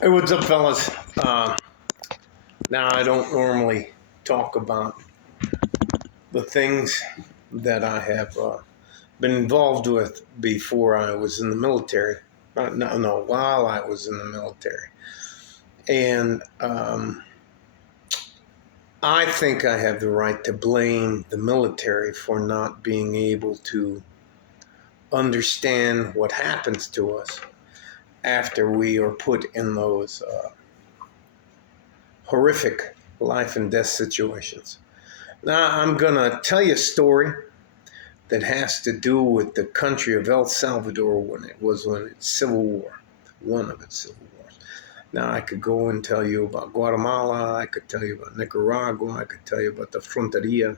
Hey, what's up, fellas? Now, I don't normally talk about the things that I have been involved with before I was in the military. No, while I was in the military. And I think I have the right to blame the military for not being able to understand what happens to us after we are put in those horrific life and death situations. Now, I'm going to tell you a story that has to do with the country of El Salvador when its civil war, one of its civil wars. Now, I could go and tell you about Guatemala, I could tell you about Nicaragua, I could tell you about the fronteria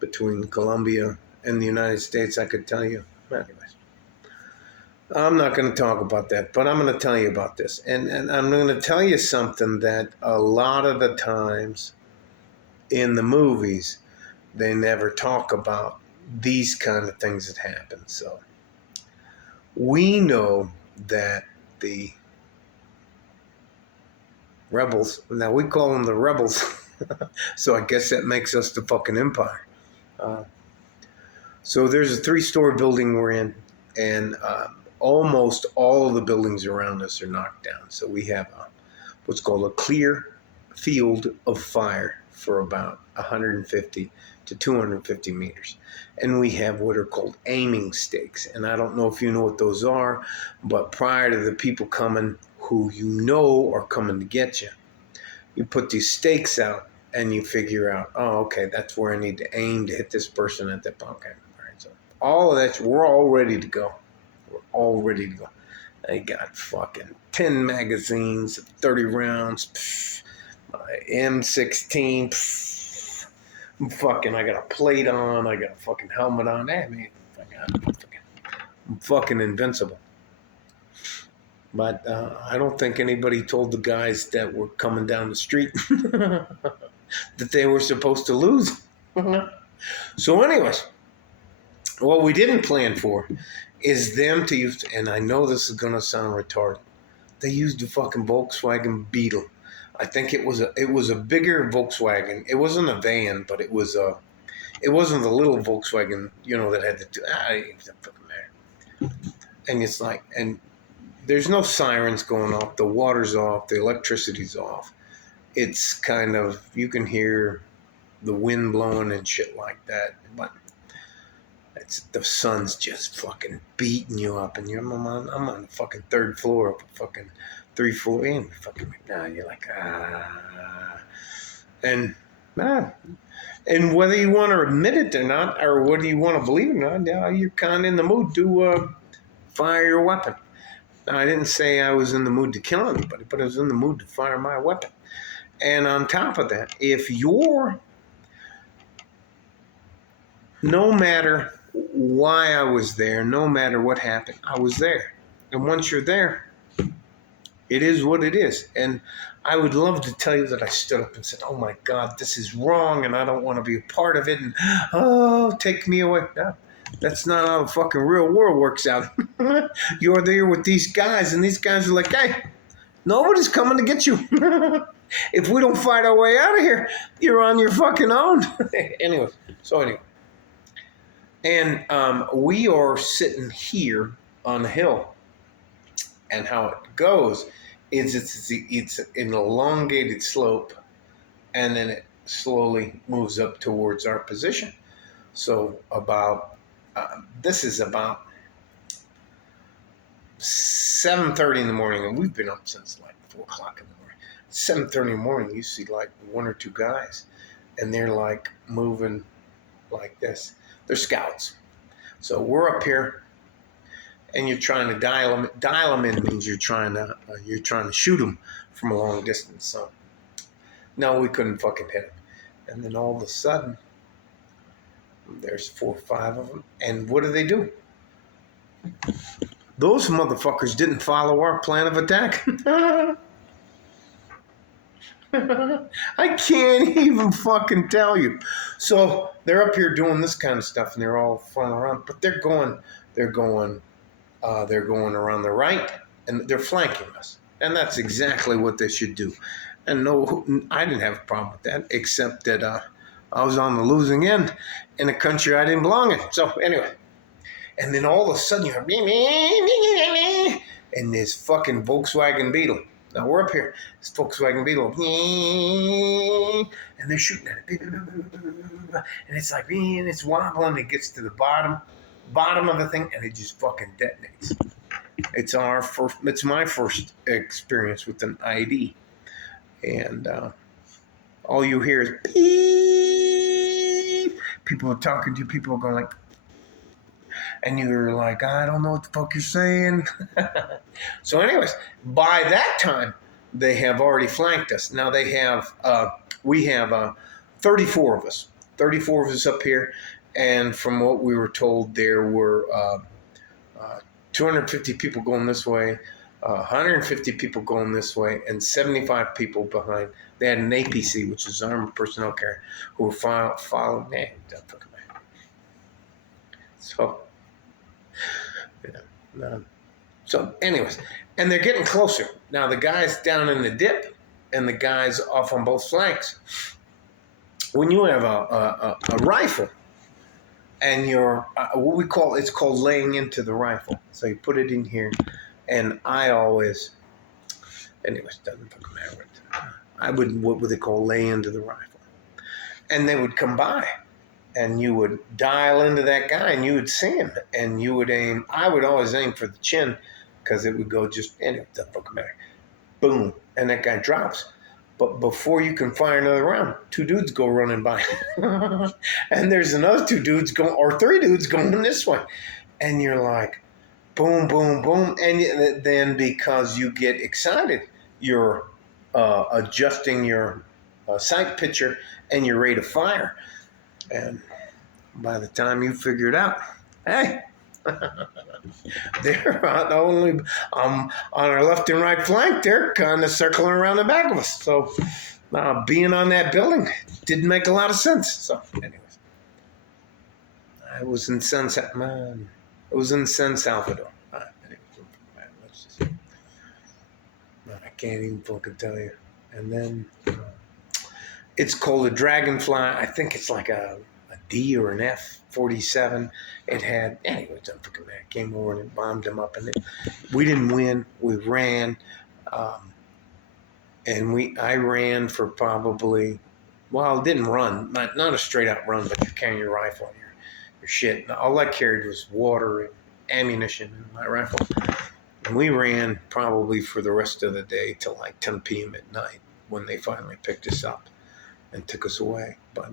between Colombia and the United States, I could tell you. Anyways, I'm not going to talk about that, but I'm going to tell you about this. And I'm going to tell you something that a lot of the times in the movies, they never talk about these kind of things that happen. So we know that the rebels, now we call them the rebels, so I guess that makes us the fucking empire. So there's a 3-story building we're in, and almost all of the buildings around us are knocked down. So we have what's called a clear field of fire for about 150 to 250 meters. And we have what are called aiming stakes. And I don't know if you know what those are, but prior to the people coming who you know are coming to get you, you put these stakes out and you figure out, oh, okay, that's where I need to aim to hit this person at that point. Okay. All right, so all of that, we're all ready to go. We're all ready to go. They got fucking 10 magazines, 30 rounds, M16, I got a plate on, I got a fucking helmet on. Hey, man, I'm fucking invincible. But I don't think anybody told the guys that were coming down the street that they were supposed to lose. So anyways, what we didn't plan for is them to use, and I know this is going to sound retarded, they used the fucking Volkswagen Beetle. I think it was a bigger Volkswagen. It wasn't a van, but it wasn't the little Volkswagen, that had the it doesn't fucking matter. And it's like, and there's no sirens going off, the water's off, the electricity's off. It's kind of, you can hear the wind blowing and shit like that, but the sun's just fucking beating you up, and I'm on the fucking 3rd floor of a fucking 3-floor in. Now you're like, and whether you want to admit it or not, or whether you want to believe it or not, you're kind of in the mood to fire your weapon. Now, I didn't say I was in the mood to kill anybody, but I was in the mood to fire my weapon. And on top of that, no matter why I was there, no matter what happened, I was there. And once you're there, it is what it is. And I would love to tell you that I stood up and said, oh my God, this is wrong and I don't want to be a part of it. And, take me away. No, that's not how the fucking real world works out. You're there with these guys, and these guys are like, hey, nobody's coming to get you. If we don't fight our way out of here, you're on your fucking own. Anyway. And we are sitting here on the hill. And how it goes is it's an elongated slope, and then it slowly moves up towards our position. So this is about 7:30 in the morning, and we've been up since like 4 o'clock in the morning. 7:30 in the morning, you see like 1 or 2 guys, and they're like moving like this. They're scouts. So we're up here, and you're trying to dial them. Dial them in means you're trying to shoot them from a long distance. So no, we couldn't fucking hit them. And then all of a sudden, there's 4 or 5 of them, and what do? Those motherfuckers didn't follow our plan of attack. I can't even fucking tell you. So they're up here doing this kind of stuff, and they're all flying around, but they're going around the right, and they're flanking us. And that's exactly what they should do. And no, I didn't have a problem with that, except that I was on the losing end in a country I didn't belong in. So anyway, and then all of a sudden you hear and this fucking Volkswagen Beetle. Now we're up here, this Volkswagen Beetle, and they're shooting at it, and it's like, and it's wobbling. It gets to the bottom of the thing, and it just fucking detonates. It's my first experience with an ID, and all you hear is beep. People are talking to you. People are going like, and you're like, I don't know what the fuck you're saying. So anyways, by that time, they have already flanked us. Now we have 34 of us. 34 of us up here. And from what we were told, there were 250 people going this way, 150 people going this way, and 75 people behind. They had an APC, which is Armored Personnel Carrier, who were following me. So, so anyways, and they're getting closer. Now the guys down in the dip and the guys off on both flanks, when you have a rifle and you're, it's called laying into the rifle. So you put it in here, and I always, anyways, doesn't fucking matter. What would they call lay into the rifle? And they would come by, and you would dial into that guy, and you would see him, and you would aim. I would always aim for the chin, because it would go just, anyway, doesn't fucking matter. Boom, and that guy drops. But before you can fire another round, two dudes go running by. And there's another two dudes going, or three dudes going this way. And you're like, boom, boom, boom. And then because you get excited, you're adjusting your sight picture and your rate of fire. And by the time you figure it out, hey, they're not only on our left and right flank, they're kind of circling around the back of us. So being on that building didn't make a lot of sense. So anyways, I was in San Salvador. I can't even fucking tell you. And then it's called a Dragonfly. I think it's like a D or an F-47. It had, anyway, it doesn't fucking matter. Came over and it bombed them up. And we didn't win. We ran. And I ran for probably, well, didn't run. Not a straight out run, but you're carrying your rifle and your shit. And all I carried was water and ammunition in my rifle. And we ran probably for the rest of the day till like 10 p.m. at night when they finally picked us up and took us away. But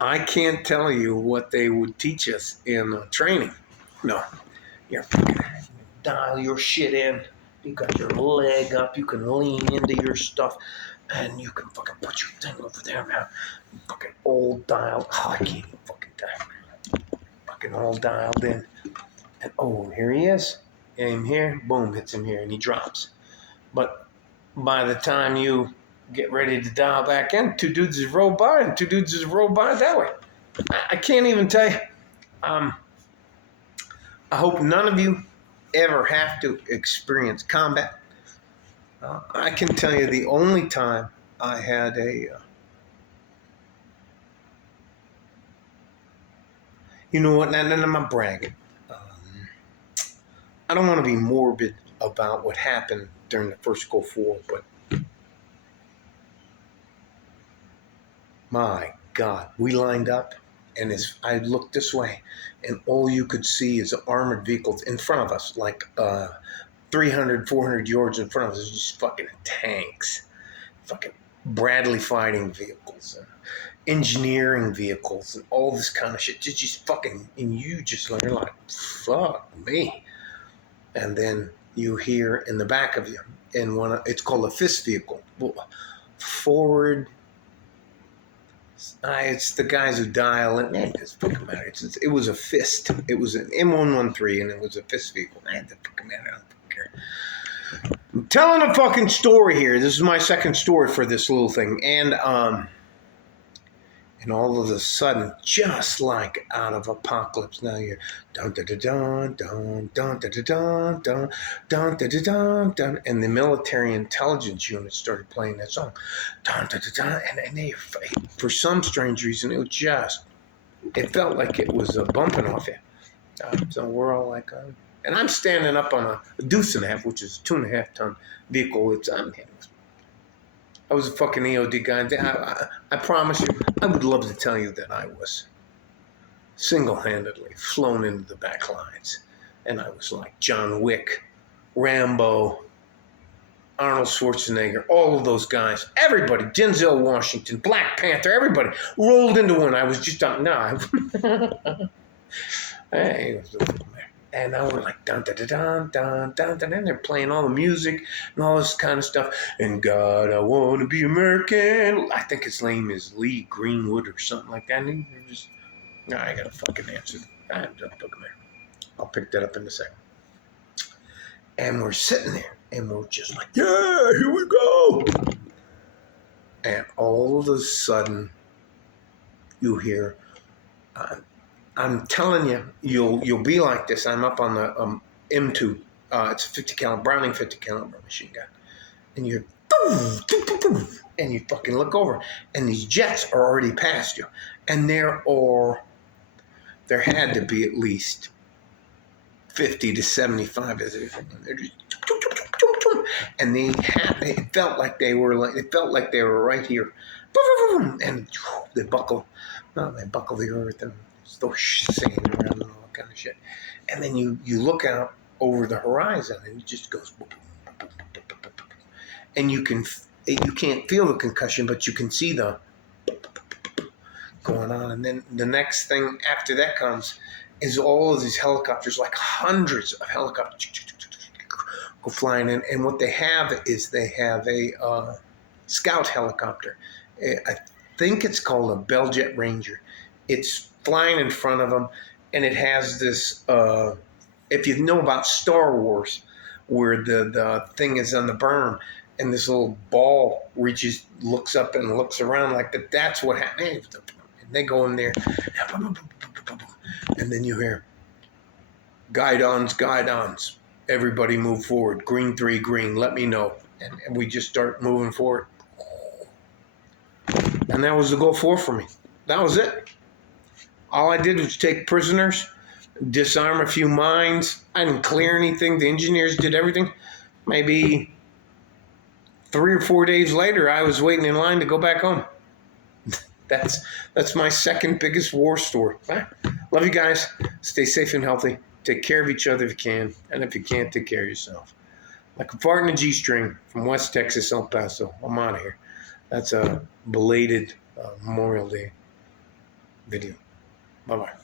I can't tell you what they would teach us in training. No, you're fucking dial your shit in. You got your leg up. You can lean into your stuff, and you can fucking put your thing over there, man. Fucking all dialed. Oh, I can't even fucking dial. Fucking all dialed in. And oh, here he is. Aim here. Boom, hits him here, and he drops. But by the time you get ready to dial back in, two dudes just roll by, and two dudes just roll by that way. I can't even tell you. I hope none of you ever have to experience combat. I can tell you the only time I had you know what, and I'm not bragging. I don't want to be morbid about what happened during the first Gulf War, but my God, we lined up, and as I looked this way, and all you could see is armored vehicles in front of us, like 300, 400 yards in front of us, just fucking tanks, fucking Bradley fighting vehicles, and engineering vehicles, and all this kind of shit. Just fucking, and you just you're like, fuck me. And then you hear in the back of you, in one, it's called a fist vehicle, forward. It's the guys who dial in. Man, it doesn't fucking matter. It was a fist. It was an M113, and it was a fist vehicle. Man, it doesn't fucking matter. I don't fucking care. I'm telling a fucking story here. This is my second story for this little thing, and And all of a sudden, just like out of Apocalypse Now, you're dun dun dun dun dun dun dun dun dun dun dun dun dun, and the military intelligence unit started playing that song, dun dun dun dun, and they, for some strange reason, it felt like it was bumping off you. So we're all like, and I'm standing up on a deuce and a half, which is a 2.5 ton vehicle. I was a fucking EOD guy. I promise you, I would love to tell you that I was single-handedly flown into the back lines. And I was like John Wick, Rambo, Arnold Schwarzenegger, all of those guys. Everybody, Denzel Washington, Black Panther, everybody rolled into one. I was just hey, and now we're like dun dun dun dun dun dun, and they're playing all the music and all this kind of stuff. And God, I want to be American. I think his name is Lee Greenwood or something like that. And they're just, I gotta fucking answer. I'll pick that up in a second. And we're sitting there, and we're just like, yeah, here we go. And all of a sudden, you hear. I'm telling you, you'll be like this. I'm up on the M2. It's a 50 caliber Browning 50 caliber machine gun, and you're and you fucking look over, and these jets are already past you, and there had to be at least 50 to 75 as if they're just, and it felt like they were right here, and they buckle the earth and start singing around and all that kind of shit. And then you look out over the horizon and it just goes boom, boom, boom, boom, boom, boom, boom. And you can't feel the concussion, but you can see the going on. And then the next thing after that comes is all of these helicopters, like hundreds of helicopters go flying in. And what they have is a scout helicopter. I think it's called a Bell Jet Ranger. It's flying in front of them, and it has this, if you know about Star Wars, where the thing is on the berm, and this little ball looks up and looks around like that. That's what happened. And they go in there, and then you hear, guidons, everybody move forward, green 3, green, let me know. And we just start moving forward. And that was the goal 4 for me. That was it. All I did was take prisoners, disarm a few mines. I didn't clear anything. The engineers did everything. Maybe 3 or 4 days later, I was waiting in line to go back home. That's my second biggest war story. Love you guys. Stay safe and healthy. Take care of each other if you can. And if you can't, take care of yourself. Like a fart in a G-string from West Texas, El Paso. I'm out of here. That's a belated Memorial Day video. Bye-bye.